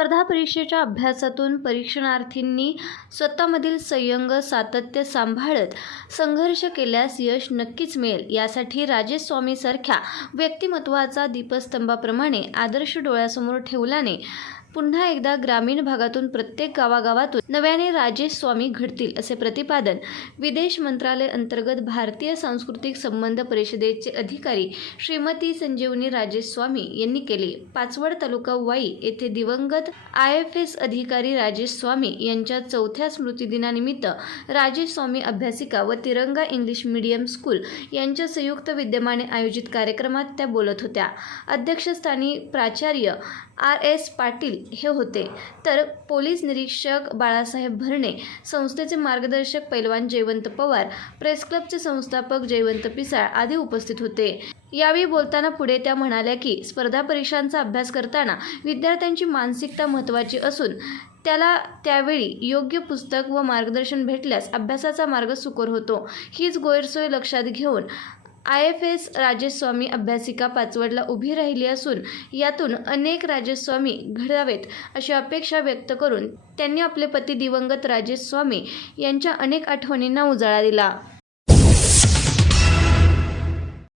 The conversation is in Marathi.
स्पर्धा परीक्षेच्या अभ्यासातून परीक्षणार्थींनी स्वतःमधील संयंग सातत्य सांभाळत संघर्ष केल्यास यश नक्कीच मिळेल. यासाठी राजेश स्वामीसारख्या व्यक्तिमत्वाचा दीपस्तंभाप्रमाणे आदर्श डोळ्यासमोर ठेवल्याने पुन्हा एकदा ग्रामीण भागातून प्रत्येक गावागावातून नव्याने राजेश स्वामी घडतील असे प्रतिपादन विदेश मंत्रालय अंतर्गत भारतीय सांस्कृतिक संबंध परिषदेचे अधिकारी श्रीमती संजीवनी राजेश स्वामी यांनी केले. पाचवड तालुका वाई येथे दिवंगत आय एफ एस अधिकारी राजेश स्वामी यांच्या चौथ्या स्मृतिदिनानिमित्त राजेश स्वामी अभ्यासिका व तिरंगा इंग्लिश मीडियम स्कूल यांच्या संयुक्त विद्यमाने आयोजित कार्यक्रमात त्या बोलत होत्या. अध्यक्षस्थानी प्राचार्य आर एस पाटील हे होते. तर पोलीस निरीक्षक बाळासाहेब भरणे संस्थेचे मार्गदर्शक पैलवान जयवंत पवार प्रेस क्लबचे संस्थापक जयवंत पिसाळ आदी उपस्थित होते. यावेळी बोलताना पुढे त्या म्हणाल्या की स्पर्धा परीक्षांचा अभ्यास करताना विद्यार्थ्यांची मानसिकता महत्त्वाची असून त्याला त्यावेळी योग्य पुस्तक व मार्गदर्शन भेटल्यास अभ्यासाचा मार्ग सुकर होतो. हीच गैरसोय लक्षात घेऊन आय एफ एस राजेस्वामी अभ्यासिका पाचवडला उभी राहिली असून यातून अनेक राजेस्वामी घडावेत अशी अपेक्षा व्यक्त करून त्यांनी आपले पती दिवंगत राजेश स्वामी यांच्या अनेक आठवणींना उजाळा दिला.